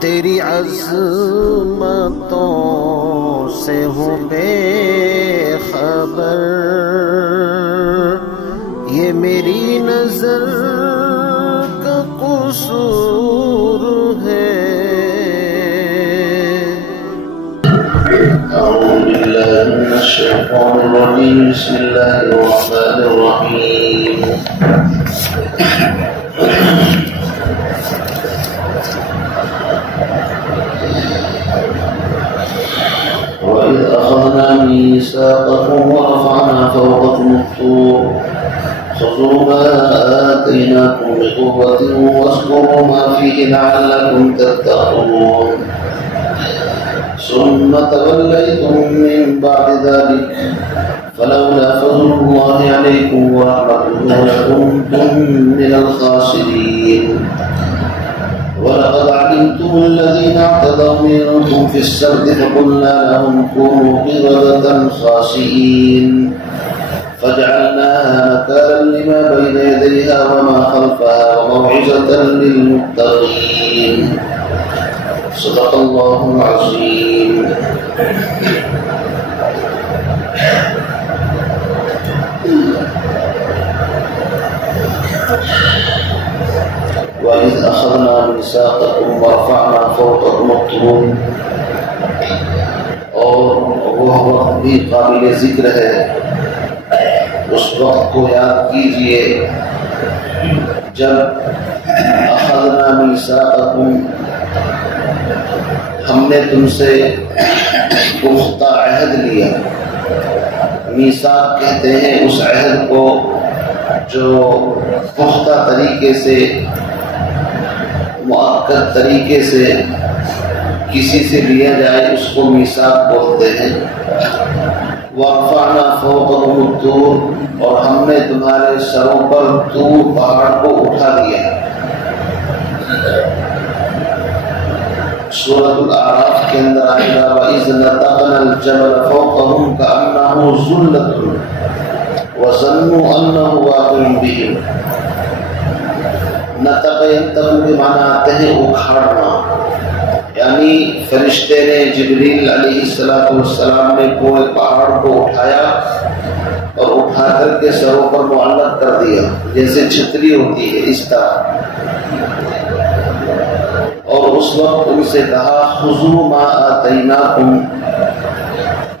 تیری عظمتوں سے ہوں بے خبر، یہ میری نظر کا قصور ہے۔ أعوذ بالله من الشيطان الرجيم، بسم الله الرحمن الرحيم۔ وإذ أخذنا ميثاقكم ورفعنا فوقكم الطور خذوا ما آتيناكم بقوة واذكروا ما فيه لعلكم تتقون ثم توليتم من بعد ذلك فلولا فضل الله عليكم ورحمته لكنتم من الخاسرين ولقد علمتم الذين اعتدوا منكم في السبت فقلنا لهم كونوا قردة خاسئين فجعلناها نكالا لما بين يديها وما خلفها وموعظة للمتقين صدق الله العظيم۔ وَإِذْ أَخَذْنَا مِيثَاقَكُمْ وَرَفَعْنَا فَوْقَكُمُ الطُّورَ، اور وہ وقت بھی قابل ذکر ہے، اس وقت کو یاد کیجئے جب أَخَذْنَا مِيثَاقَكُمْ، ہم نے تم سے پختہ عہد لیا۔ میثاق کہتے ہیں اس عہد کو جو پختہ طریقے سے، مؤکد طریقے سے کسی سے لیا جائے، اس کو میثاق بولتے ہیں۔ وَرَفَعْنَا فَوْقَكُمُ الطُّورَ، اور ہم نے تمہارے سروں پر طور پہاڑ کو اٹھا دیا۔ سورۃ الاعراف کے اندر آئے گا وَإِذْ نَتَقْنَا الْجَبَلَ فَوْقَهُمْ كَأَنَّهُ ظُلَّةٌ وَظَنُّوا أَنَّهُ وَاقِعٌ بِهِمْ۔ نطق ينطق کے معنی آتے ہیں اکھاڑنا، یعنی فرشتے نے جبریل علیہ السلام نے پورے پہاڑ کو اٹھایا اور اٹھا کر کے سروں پر معلق کر دیا، جیسے چھتری ہوتی ہے اس طرح۔ اور اس وقت ان سے کہا خذوا ما آتیناکم،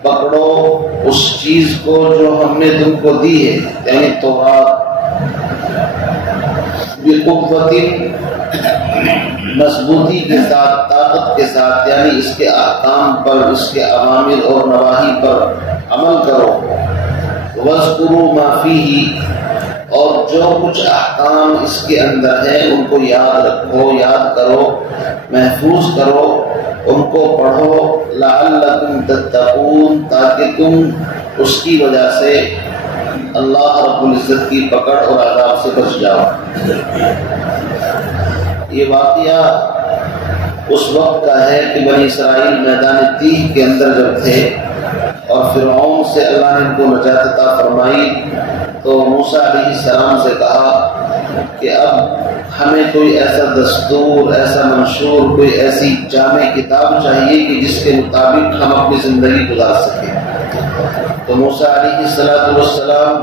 پکڑو اس چیز کو جو ہم نے تم کو دی ہے، یعنی تورات، بقوت، مضبوطی کے ساتھ، طاقت کے ساتھ، یعنی اس کے احکام پر، اس کے اوامر اور نواہی پر عمل کرو۔ واذکروا ما فیہ، اور جو کچھ احکام اس کے اندر ہیں ان کو یاد رکھو، یاد کرو، محفوظ کرو، ان کو پڑھو، لعلکم تتقون، تاکہ تم اس کی وجہ سے اللہ رب العزت کی پکڑ اور عذاب سے بچ جاؤ۔ یہ واقعہ اس وقت کا ہے کہ بنی اسرائیل میدان تیہ کے اندر جب تھے اور فرعون سے اللہ نے ان کو نجات عطا فرمائی، تو موسیٰ علیہ السلام سے کہا کہ اب ہمیں کوئی ایسا دستور، ایسا منشور، کوئی ایسی جامع کتاب چاہیے کہ جس کے مطابق ہم اپنی زندگی گزار سکیں۔ تو موسیٰ علیہ السلام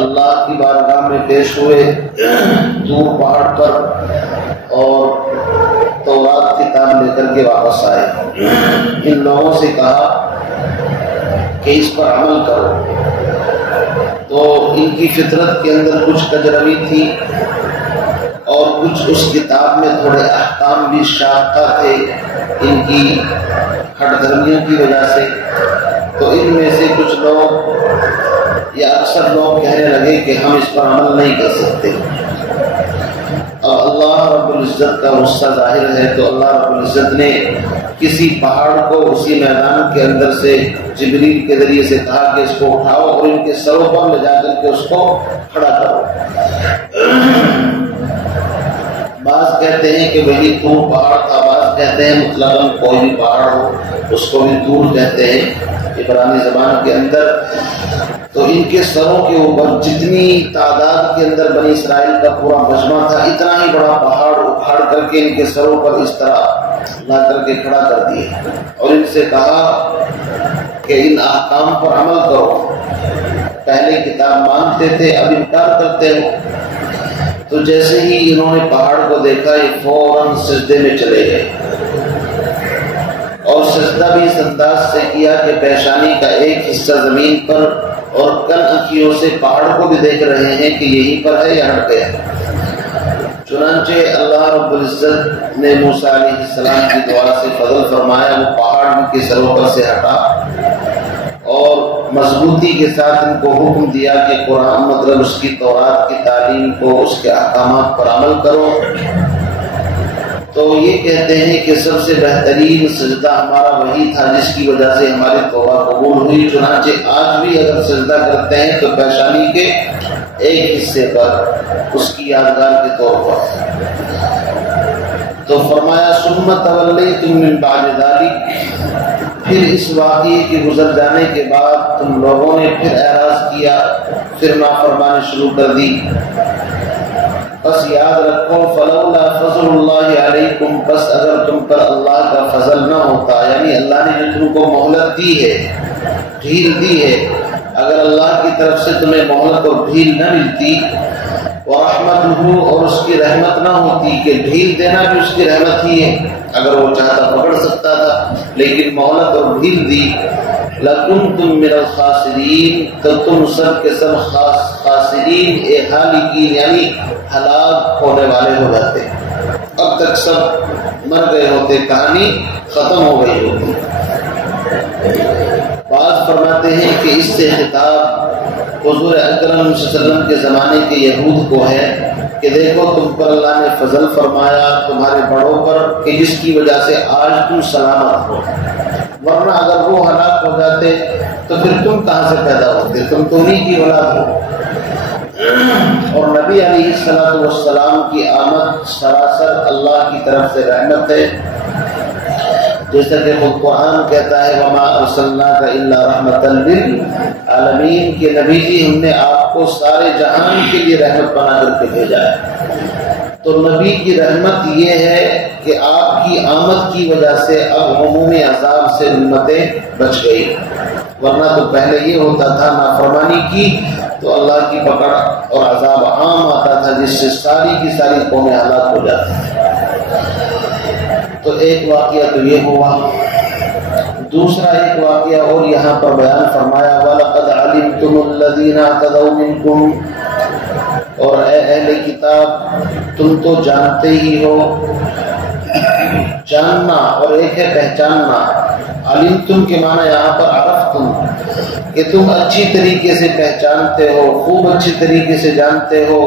اللہ کی بارگاہ میں پیش ہوئے طور پہاڑ پر، اور تورات کتاب لے کر کے واپس آئے۔ ان لوگوں سے کہا کہ اس پر عمل کرو۔ تو ان کی فطرت کے اندر کچھ کجروی تھی اور کچھ اس کتاب میں تھوڑے احکام بھی شاختہ تھے ان کی ہٹ دھرمیوں کی وجہ سے۔ تو ان میں سے کچھ لوگ یا اکثر لوگ کہنے لگے کہ ہم اس پر عمل نہیں کر سکتے۔ اور اللہ رب العزت کا غصہ ظاہر ہے، تو اللہ رب العزت نے کسی پہاڑ کو اسی میدان کے اندر سے جبریل کے ذریعے سے کہا کہ اس کو اٹھاؤ اور ان کے سروں پر لے جا کر کے اس کو کھڑا کرو۔ بعض کہتے ہیں کہ وہی طور پہاڑ تھا، بعض کہتے ہیں مطلب کوئی بھی پہاڑ ہو اس کو بھی طور کہتے ہیں عبرانی زبان کے اندر۔ تو ان کے سروں کے اوپر جتنی تعداد کے اندر بنی اسرائیل کا پورا مجمع تھا، اتنا ہی بڑا پہاڑ اکھاڑ کر کے ان کے سروں پر اس طرح لا کر کے کھڑا کر دیے اور ان سے کہا کہ ان احکام پر عمل کرو. پہلے کتاب مانتے تھے، اب انکار کرتے ہو. تو جیسے ہی انہوں نے پہاڑ کو دیکھا یہ فوراً سجدے میں چلے گئے اور سجدہ بھی اس انداز سے کیا کہ پیشانی کا ایک حصہ زمین پر اور کن انکھیوں سے پہاڑ کو بھی دیکھ رہے ہیں کہ یہیں پر ہے یا ہٹ گیا. چنانچہ اللہ رب العزت نے موسیٰ علیہ السلام کی دعا سے فضل فرمایا، وہ پہاڑ ان کے سروں پر سے ہٹا اور مضبوطی کے ساتھ ان کو حکم دیا کہ قرآن مطلب اس کی تورات کی تعلیم کو، اس کے احکامات پر عمل کرو. تو یہ کہتے ہیں کہ سب سے بہترین سجدہ ہمارا وہی تھا جس کی وجہ سے ہماری توبہ قبول ہوئی. چنانچہ آج بھی اگر سجدہ کرتے ہیں تو پیشانی کے ایک حصے پر، اس کی یادگار کے طور پر. تو فرمایا ثم تولیتم من بعد ذلک، پھر اس واقعے کے گزر جانے کے بعد تم لوگوں نے پھر اعراض کیا، پھر نافرمانی شروع کر دی. بس یاد رکھو فلولا فضل اللہ علیکم، بس اگر تم پر اللہ کا فضل نہ ہوتا، یعنی اللہ نے جو تم کو مہلت دی ہے، ڈھیل دی ہے، اگر اللہ کی طرف سے تمہیں مہلت اور ڈھیل نہ ملتی، ورحمتہ، اور اس کی رحمت نہ ہوتی، کہ ڈھیل دینا بھی اس کی رحمت ہی ہے، اگر وہ چاہتا پکڑ سکتا تھا، لیکن مہلت اور ڈھیل دی، لکنتم من الخاسرین، تو تم سب کے سب خاسرین ہالکین، یعنی ہلاک ہونے والے ہو جاتے. اب تک سب مر گئے ہوتے، کہانی ختم ہو گئی ہوتی. بعض فرماتے ہیں کہ اس سے خطاب حضور اکرم صلی اللہ علیہ وسلم کے زمانے کے یہود کو ہے کہ دیکھو تم پر اللہ نے فضل فرمایا تمہارے بڑوں پر، کہ جس کی وجہ سے آج تم سلامت ہو، ورنہ اگر وہ ہلاک ہو جاتے تو پھر تم کہاں سے پیدا ہوتے، تم تو انہیں کی اولاد ہو. اور نبی علیہ الصلوۃ والسلام کی آمد سراسر اللہ کی طرف سے رحمت ہے، جیسا کہ خود قرآن کہتا ہے وما ارسلناک الا رحمۃ للعالمین، کہ نبی جی ہم نے آپ کو سارے جہان کے لیے رحمت بنا کر کے بھیجا ہے. تو نبی کی رحمت یہ ہے کہ آپ کی آمد کی وجہ سے اب عمومی عذاب سے امتیں بچ گئی، ورنہ تو پہلے یہ ہوتا تھا نافرمانی کی تو اللہ کی پکڑ اور عذاب عام آتا تھا جس سے ساری کی ساری قومیں ہلاک ہو جاتی. تو ایک واقعہ تو یہ ہوا. دوسرا ایک واقعہ اور یہاں پر بیان فرمایا وَلَقَدْ عَلِمْتُمُ الَّذِينَ اعْتَدَوْا مِنْكُمْ، اور اے اہل کتاب تم تو جانتے ہی ہو. جاننا اور ایک ہے پہچاننا. علمتم کے معنی یہاں پر عرفتم، کہ تم اچھی طریقے سے پہچانتے ہو، خوب اچھی طریقے سے جانتے ہو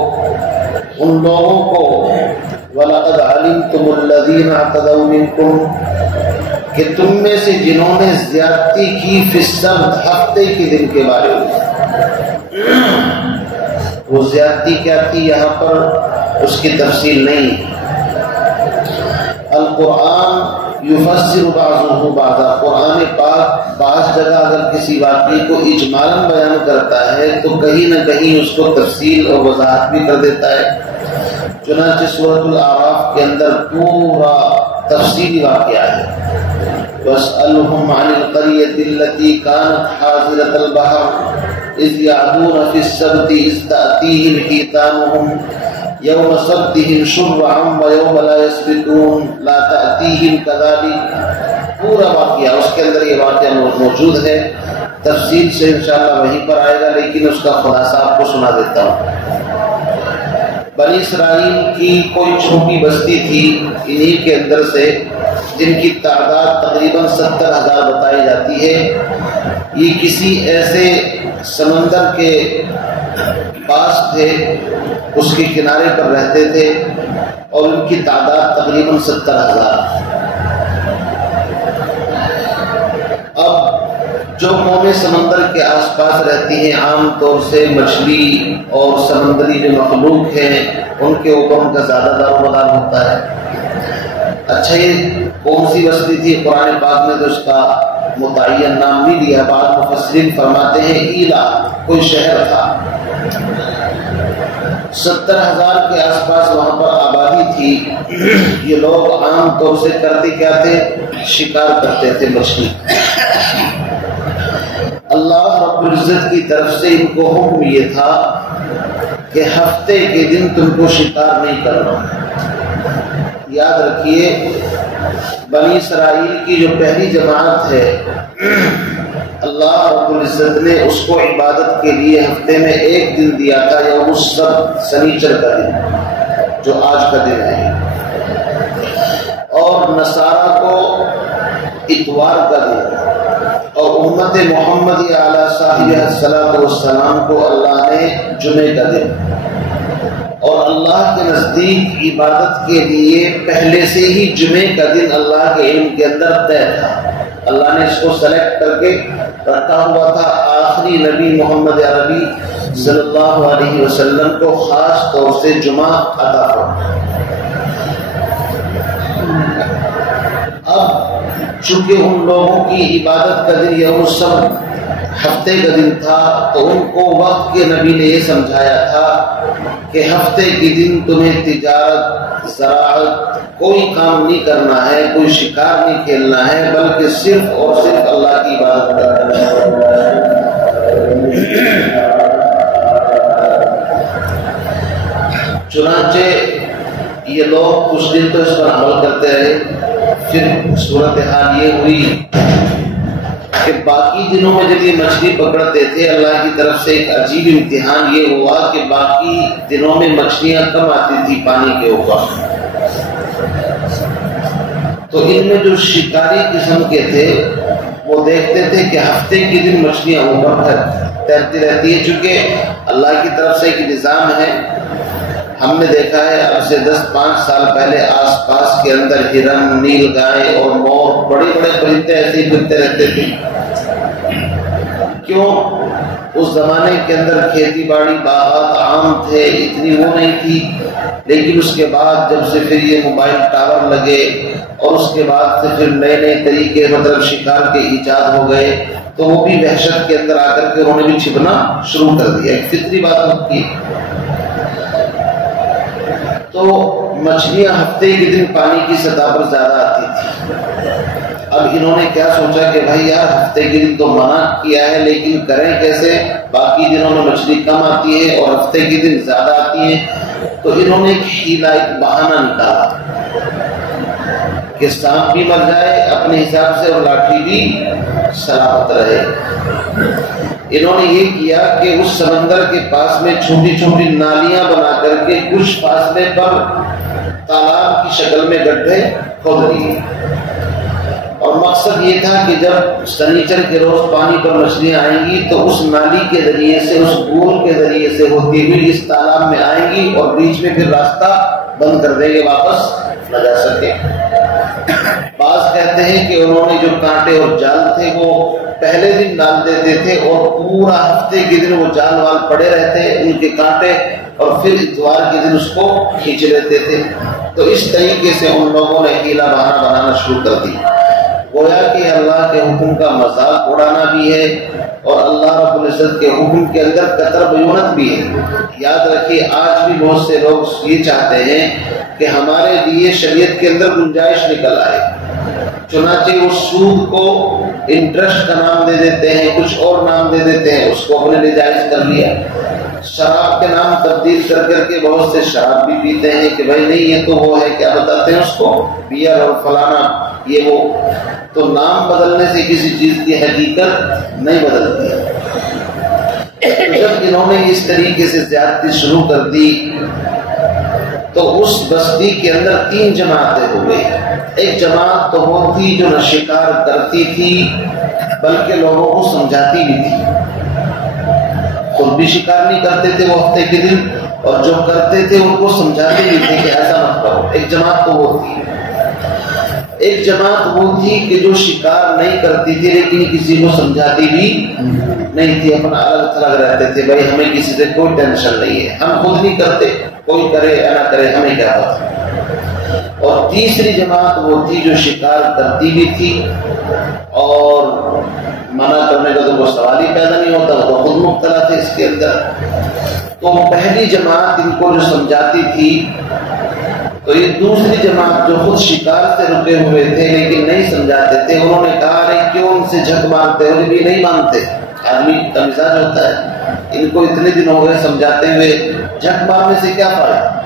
ان لوگوں کو. وَلَقَدْ عَلِمْتُمُ الَّذِينَ اعْتَدَوْا مِنْكُمْ، کہ تم میں سے جنہوں نے زیادتی کی فی السبت، ہفتے کے دن کے بارے میں. وہ زیادتی کیا تھی یہاں پر اس کی تفصیل نہیں. القرآن یفسر بعضہ بعضا، قرآن پاک بعض جگہ اگر کسی واقعے کو اجمالاً بیان کرتا ہے تو کہیں نہ کہیں اس کو تفصیل اور وضاحت بھی کر دیتا ہے. چنانچہ سورۃ الاعراف کے اندر پورا تفصیلی واقعہ ہے. وَاسْأَلْهُمْ عَنِ الْقَرْيَةِ الَّتِي كَانَتْ حَاضِرَةَ الْبَحْرِ إِذْ يَعْدُونَ فِي السَّبْتِ إِذْ تَأْتِيهِمْ حِيتَانُهُم يَوْمَ سَبْتِهِمْ شُرَّعًا وَيَوْمَ لَا يَسْبِتُونَ لَا تَأْتِيهِمْ كَذَلِكَ. پورا واقعہ اس کے اندر یہ واقعہ موجود ہے. تفصیل سے انشاءاللہ وہیں پر آئے گا، لیکن اس کا خلاصہ آپ کو سنا دیتا ہوں. بنی اسرائیل کی کوئی چھوٹی بستی تھی انہی کے اندر سے، جن کی تعداد تقریباً 70,000 بتائی جاتی ہے. یہ کسی ایسے سمندر کے پاس تھے، اس کے کنارے پر رہتے تھے، اور ان کی تعداد تقریباً 70,000. اب جو قومیں سمندر کے آس پاس رہتی ہیں عام طور سے مچھلی اور سمندری جو مخلوق ہیں ان کے اوپر ان کا زیادہ دار و مدار ہوتا ہے. اچھا یہ کون سی بستی تھی؟ قرآن پاک میں تو اس کا متعین نام نہیں دیا. بعض مفسرین فرماتے ہیں ایلا، کوئی شہر تھا. 70,000 کے آس پاس وہاں پر آبادی تھی۔ یہ لوگ عام طور سے کرتے کیا تھے؟ شکار کرتے تھے مچھلی۔ اللہ رب العزت کی طرف سے ان کو حکم یہ تھا کہ ہفتے کے دن تم کو شکار نہیں کرنا۔ یاد رکھیے بنی اسرائیل کی جو پہلی جماعت ہے، اللہ رب العزت نے اس کو عبادت کے لیے ہفتے میں ایک دن دیا تھا، یوم السبت، سنیچر کا دن جو آج کا دن ہے، اور نصارہ کو اتوار کا دن، اور امت محمد علیہ صاحب والسلام کو اللہ نے جمعے کا دن۔ اور اللہ کے نزدیک عبادت کے لیے پہلے سے ہی جمعے کا دن اللہ کے علم کے اندر طے تھا۔ اللہ نے اس کو سلیکٹ کر کے رکھا ہوا تھا، آخری نبی محمد عربی صلی اللہ علیہ وسلم کو خاص طور سے جمعہ عطا فرمایا۔ اب چونکہ ان لوگوں کی عبادت کا دن یوم السبت ہفتے کا دن تھا، تو ان کو وقت کے نبی نے یہ سمجھایا تھا کہ ہفتے کے دن تمہیں تجارت، زراعت، کوئی کام نہیں کرنا ہے، کوئی شکار نہیں کھیلنا ہے، بلکہ صرف اور صرف اللہ کی عبادت کرنا ہے۔ چنانچہ یہ لوگ کچھ دن تو اس پر عمل کرتے رہے، پھر صورتحال یہ ہوئی کہ باقی دنوں میں جب یہ مچھلی پکڑتے تھے، اللہ کی طرف سے ایک عجیب امتحان یہ ہوا کہ باقی دنوں میں مچھلیاں کم آتی تھی پانی کے اوپر، تو ان میں جو شکاری قسم کے تھے وہ دیکھتے تھے کہ ہفتے کے دن مچھلیاں اوپر تیرتی رہتی ہیں۔ چونکہ اللہ کی طرف سے ایک نظام ہے، ہم نے دیکھا ہے اب سے 10-5 سال پہلے آس پاس کے اندر ہرن، نیل گائے اور مور، بڑے بڑے پرندے ایسے ہی پھرتے رہتے تھے۔ کیوں؟ اس زمانے کے اندر کھیتی باڑی باغات عام تھے، اتنی وہ نہیں تھی، لیکن اس کے بعد جب سے پھر یہ موبائل ٹاور لگے اور اس کے بعد سے پھر نئے نئے طریقے مطلب شکار کے ایجاد ہو گئے، تو وہ بھی وحشت کے اندر آ کر کے انہوں نے بھی چھپنا شروع کر دیا۔ ایک فطری بات ہوتی ہے۔ تو مچھلیاں ہفتے کے دن پانی کی سطح پر زیادہ آتی تھی۔ اب انہوں نے کیا سوچا کہ بھائی یار ہفتے کے دن تو منع کیا ہے، لیکن کریں کیسے؟ باقی دنوں میں مچھلی کم آتی ہے اور ہفتے کے دن زیادہ آتی ہے۔ تو انہوں نے ایک ہیلا، ایک بہانہ نکالا کہ سانپ بھی مر جائے اپنے حساب سے اور لاٹھی بھی سلامت رہے۔ انہوں نے یہ کیا کہ اس سمندر کے پاس میں چھوٹی چھوٹی نالیاں بنا کر کے کچھ فاصلے پر تالاب کی شکل میں گڈھے کھود دیے، اور مقصد یہ تھا کہ جب سنیچر کے روز پانی پر مچھلیاں آئیں گی تو اس نالی کے ذریعے سے، اس گول کے ذریعے سے ہوتی ہوئی اس تالاب میں آئیں گی اور بیچ میں پھر راستہ بند کر دیں گے، واپس نہ جا سکے۔ بعض کہتے ہیں کہ انہوں نے جو کانٹے اور جال تھے وہ پہلے دن ڈال دیتے تھے اور پورا ہفتے کے دن وہ جال وال پڑے رہتے ان کے کانٹے، اور پھر اتوار کے دن اس کو کھینچ لیتے تھے۔ تو اس طریقے سے ان لوگوں نے ہیلا بہانہ بنانا شروع کر دی، گویا کہ اللہ کے حکم کا مذاق اڑانا بھی ہے اور اللہ رب العزت کے حکم کے اندر قطر بیونت بھی ہے۔ یاد رکھیے آج بھی بہت سے لوگ یہ چاہتے ہیں کہ ہمارے لیے شریعت کے اندر گنجائش نکل آئے، چنانچہ وہ سود کو انٹرسٹ کا نام دے دیتے ہیں، کچھ اور نام دے دیتے ہیں، اس کو اپنے لیے جائز کر لیا۔ شراب کے نام تبدیل کر کر کے بہت سے شراب بھی پیتے ہیں کہ بھائی نہیں یہ تو وہ ہے، کیا بتاتے ہیں اس کو، بیئر اور فلانا یہ وہ۔ تو نام بدلنے سے کسی چیز کی حقیقت نہیں بدلتی۔ جب انہوں نے اس طریقے سے زیادتی شروع کر دی تو اس بستی کے اندر 3 جماعتیں ہو گئی۔ ایک جماعت تو وہ تھی جو نہ شکار کرتی تھی بلکہ لوگوں کو سمجھاتی بھی تھی، خود بھی شکار نہیں کرتے تھے وہ ہفتے کے دن، اور جو کرتے تھے ان کو سمجھاتے بھی تھے کہ ایسا مت کرو۔ ایک جماعت تو وہ تھی۔ ایک جماعت وہ تھی کہ جو شکار نہیں کرتی تھی لیکن کسی کو سمجھاتی بھی نہیں تھی، اپنا الگ تھلگ رہتے تھے، بھائی ہمیں کسی سے کوئی ٹینشن نہیں ہے، ہم خود نہیں کرتے، کوئی کرے یا نہ کرے ہمیں کیا پتا۔ اور تیسری جماعت وہ تھی جو شکار کرتی بھی تھی اور منع کرنے کا تو کوئی سوال ہی پیدا نہیں ہوتا، وہ تو خود مبتلا تھے اس کے اندر۔ تو پہلی جماعت ان کو جو سمجھاتی تھی تو یہ دوسری جماعت جو خود شکار سے رکے ہوئے تھے لیکن نہیں سمجھاتے تھے، انہوں نے کہا ارے کیوں ان سے جھک مارتے ہو، بھی نہیں مانتے۔ آدمی کا مزاج ہوتا ہے، ان کو اتنے دن ہو گئے سمجھاتے ہوئے، جھک مارنے سے کیا فائدہ؟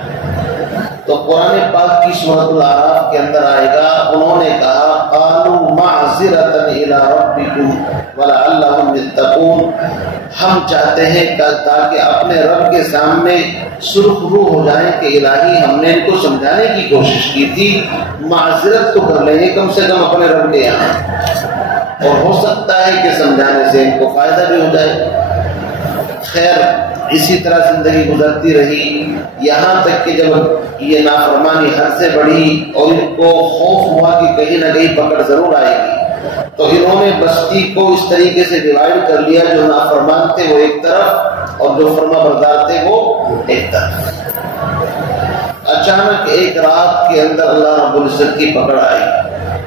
تو قرآن پاک کی سورۃ الاعراف کے اندر آئے گا، انہوں نے کہا قالوا معذرۃ الی ربکم ولعلہم یتقون، ہم چاہتے ہیں تاکہ اپنے رب کے سامنے سرخرو ہو جائیں کہ الہی ہم نے ان کو سمجھانے کی کوشش کی تھی، معذرت تو کر لیں گے کم سے کم اپنے رب کے یہاں، اور ہو سکتا ہے کہ سمجھانے سے ان کو فائدہ بھی ہو جائے۔ خیر اسی طرح زندگی گزرتی رہی، یہاں تک کہ جب یہ نافرمانی حد سے بڑھی اور ان کو خوف ہوا کہ کہیں نہ کہیں پکڑ ضرور آئے گی، تو انہوں نے بستی کو اس طریقے سے ڈیوائیڈ کر لیا، جو نافرمان تھے وہ ایک طرف اور جو فرما بردار تھے وہ ایک طرف۔ اچانک ایک رات کے اندر اللہ رب العزت کی پکڑ آئی،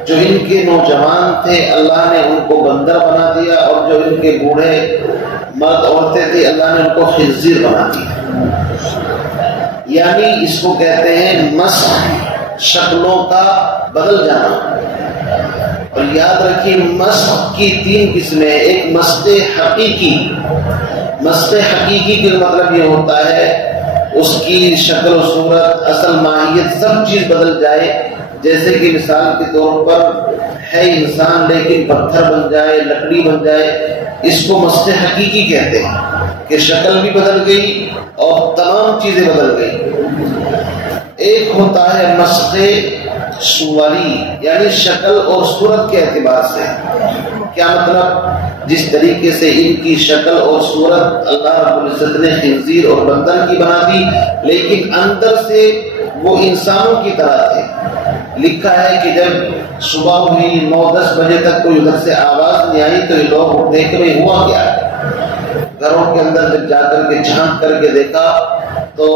جو ان کے نوجوان تھے اللہ نے ان کو بندر بنا دیا، اور جو ان کے بوڑھے مرد عورتیں تھے اللہ نے ان کو خنزیر بنا دیا۔ یعنی اس کو کہتے ہیں مسخ، شکلوں کا بدل جانا۔ اور یاد رکھیے مسخ کی 3 قسمیں، ایک مسخ حقیقی۔ مسخ حقیقی کا مطلب یہ ہوتا ہے اس کی شکل و صورت، اصل ماہیت سب چیز بدل جائے، جیسے کہ مثال کے طور پر ہے انسان لیکن پتھر بن جائے، لکڑی بن جائے، اس کو مسخ حقیقی کہتے ہیں کہ شکل بھی بدل گئی اور تمام چیزیں بدل گئی۔ ایک ہوتا ہے مسخ صوری، یعنی شکل اور صورت کے اعتبار سے۔ کیا مطلب؟ جس طریقے سے ان کی شکل اور صورت اللہ رب العزت نے خنزیر اور بندر کی بنا دی، لیکن اندر سے وہ انسانوں کی طرح تھے۔ لکھا ہے کہ جب صبح ہوئی 9-10 بجے تک کوئی ادھر سے آواز نہیں آئی تو یہ لوگ دیکھ رہے ہوا کیا ہے، گھروں کے اندر جب جا کر کے جھانک کر کے دیکھا تو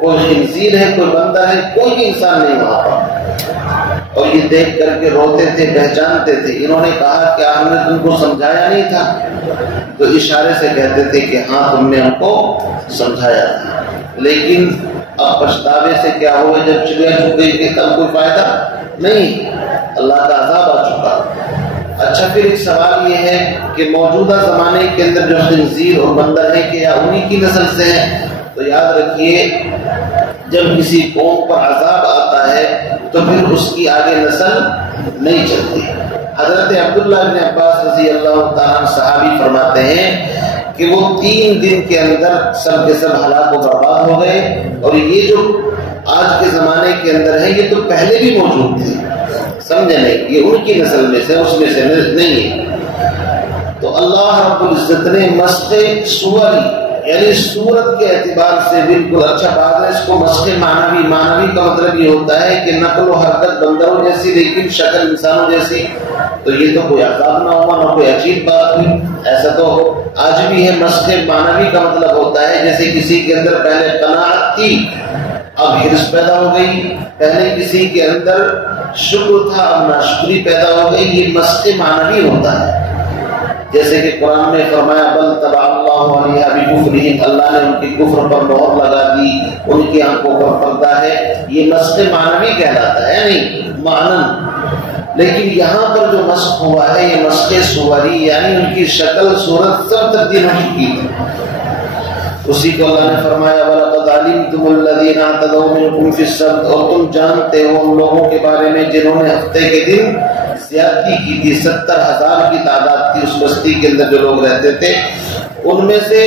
کوئی خنزیر ہے، کوئی بندر ہے، کوئی بھی انسان نہیں وہاں پر، اور یہ دیکھ کر کے روتے تھے، پہچانتے تھے۔ انہوں نے کہا کہ ہم نے تم کو سمجھایا نہیں تھا؟ تو اشارے سے کہتے تھے کہ ہاں تم نے ہم کو سمجھایا تھا، لیکن اب پچھتاوے سے کیا ہوا، جب چڑیا چھپ گئی کہ تب کوئی فائدہ نہیں، اللہ کا عذاب آ چکا۔ اچھا پھر ایک سوال یہ ہے کہ موجودہ زمانے کے اندر جو خنزیر اور بندر ہے کہ یا انہی کی نسل سے ہیں؟ تو یاد رکھیے جب کسی قوم پر عذاب آتا ہے تو پھر اس کی آگے نسل نہیں چلتی۔ حضرت عبداللہ بن عباس رضی اللہ تعالیٰ صحابی فرماتے ہیں کہ وہ 3 دن کے اندر سب کے سب ہلاک و برباد ہو گئے، اور یہ جو آج کے زمانے کے اندر ہے یہ تو پہلے بھی موجود تھے، سمجھے نہیں، یہ ان کی نسل میں سے، اس میں سے نہیں ہے۔ تو اللہ رب العزت نے مسخ صوری یعنی صورت کے اعتبار سے بالکل اچھا بات ہے، اس کو مسخ معنوی، معنوی کا مطلب یہ ہوتا ہے کہ نقل و حرکت بندروں جیسی لیکن شکل انسانوں جیسی، تو یہ تو کوئی عذاب نہ ہوا، نہ کوئی عجیب بات ہوئی، ایسا تو آج بھی ہے۔ مسخ معنوی کا مطلب ہوتا ہے جیسے کسی کے اندر پہلے قناعت تھی اب حرص پیدا ہو گئی، پہلے کسی کے اندر شکر تھا اب ناشکری پیدا ہو گئی، یہ مسخ معنوی ہوتا ہے۔ جیسے کہ قرآن میں فرمایا بل طبع اللہ علیہ بکفرہم، اللہ نے ان کی کفر پر مہر لگا دی، ان کی آنکھوں پر پردہ ہے، یہ مسخ معنوی کہلاتا ہے، نہیں معنن۔ لیکن یہاں پر جو مسخ ہوا ہے یہ مسخ صوری، یعنی ان کی شکل صورت سب تبدیل ہو چکی تھی۔ اسی کو اللہ نے فرمایا وَلَقَدْ عَلِمْتُمُ الَّذِينَ اعْتَدَوْا مِنْكُمْ فِي السَّبْتِ، اور تم جانتے ہو ان لوگوں کے بارے میں جنہوں نے ہفتے کے دن زیادتی کی تھی۔ 70,000 کی تعداد تھی اس بستی کے اندر جو لوگ رہتے تھے، ان میں سے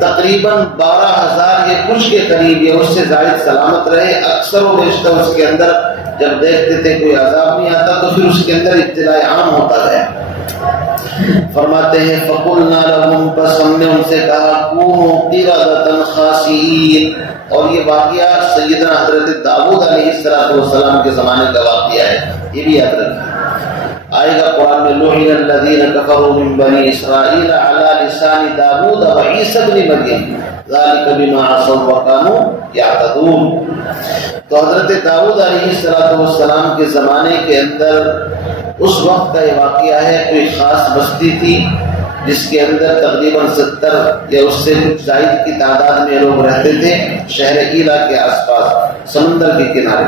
تقریباً 12,000 یا کچھ کے قریب یا اس سے زائد سلامت رہے۔ اکثر و بیشتر اس کے اندر جب دیکھتے تھے کوئی عذاب نہیں آتا تو پھر اس کے اندر ابتلاء عام ہوتا ہے۔ فرماتے ہیں فَقُلْنَا لَهُمْ، پس ہم نے ان سے کہا كُونُوا قِرَدَةً خَاسِئِينَ، اور یہ واقعہ سیدنا حضرت داؤد علیہ السلام کے زمانے کا واقعہ ہے، یہ بھی یاد رکھیں۔ آئے گا قرآن میں لُعِنَ الَّذِينَ كَفَرُوا مِن بَنِي إِسْرَائِيلَ عَلَى لِسَانِ داؤد وعيسى بن مريم ذَلِكَ بِمَا عَصَوْا وَكَانُوا يَعْتَدُونَ۔ تو حضرت داؤد علیہ السلام کے زمانے کے اندر اس وقت کا یہ واقعہ ہے، کوئی خاص بستی تھی جس کے اندر تقریباً 70 یا اس سے کچھ زائد کی تعداد میں لوگ رہتے تھے شہر ایلا کے آس پاس سمندر کے کنارے.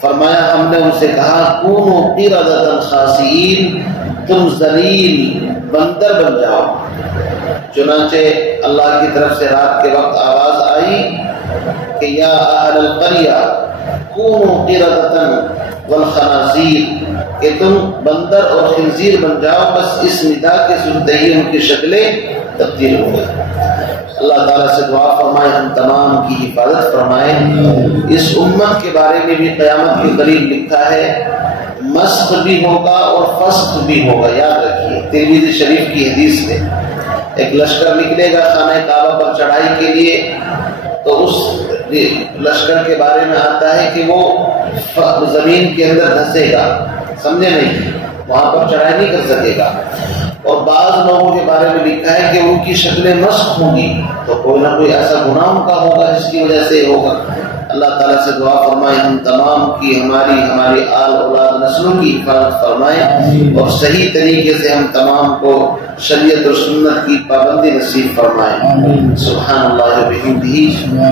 فرمایا ہم نے ان سے کہا کونوا قردۃ خاسئین، تم ذلیل بندر بن جاؤ. چنانچہ اللہ کی طرف سے رات کے وقت آواز آئی کہ یا اہل القریہ کونوا قردۃ والخنازیر، کہ تم بندر اور خنزیر بن جاؤ. بس اس ندا کے سنتے ہی ان کی شکلیں تبدیل ہو گئی. اللہ تعالیٰ سے دعا فرمائے ہم تمام کی حفاظت فرمائے. اس امت کے بارے میں بھی قیامت کے قریب لکھا ہے مسخ بھی ہوگا اور فسخ بھی ہوگا. یاد رکھیے ترمذی شریف کی حدیث میں ایک لشکر نکلے گا خانہ کعبہ پر چڑھائی کے لیے، تو اس لشکر کے بارے میں آتا ہے کہ وہ زمین کے اندر دھسے گا، سمجھے نہیں، وہاں پر چڑھائی نہیں کر سکے گا. اور بعض لوگوں کے بارے میں لکھا ہے کہ ان کی شکلیں مسخ ہوں گی، تو کوئی نہ کوئی ایسا گناہ ان کا ہوگا جس کی وجہ سے ہوگا. اللہ تعالیٰ سے دعا فرمائے ہم تمام کی ہماری آل اولاد نسلوں کی حفاظت فرمائے اور صحیح طریقے سے ہم تمام کو شریعت اور سنت کی پابندی نصیب فرمائے. سبحان اللہ و بحمدہ،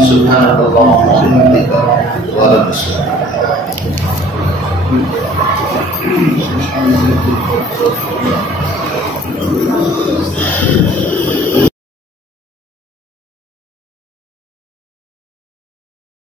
سبحان اللہ و بحمدہ.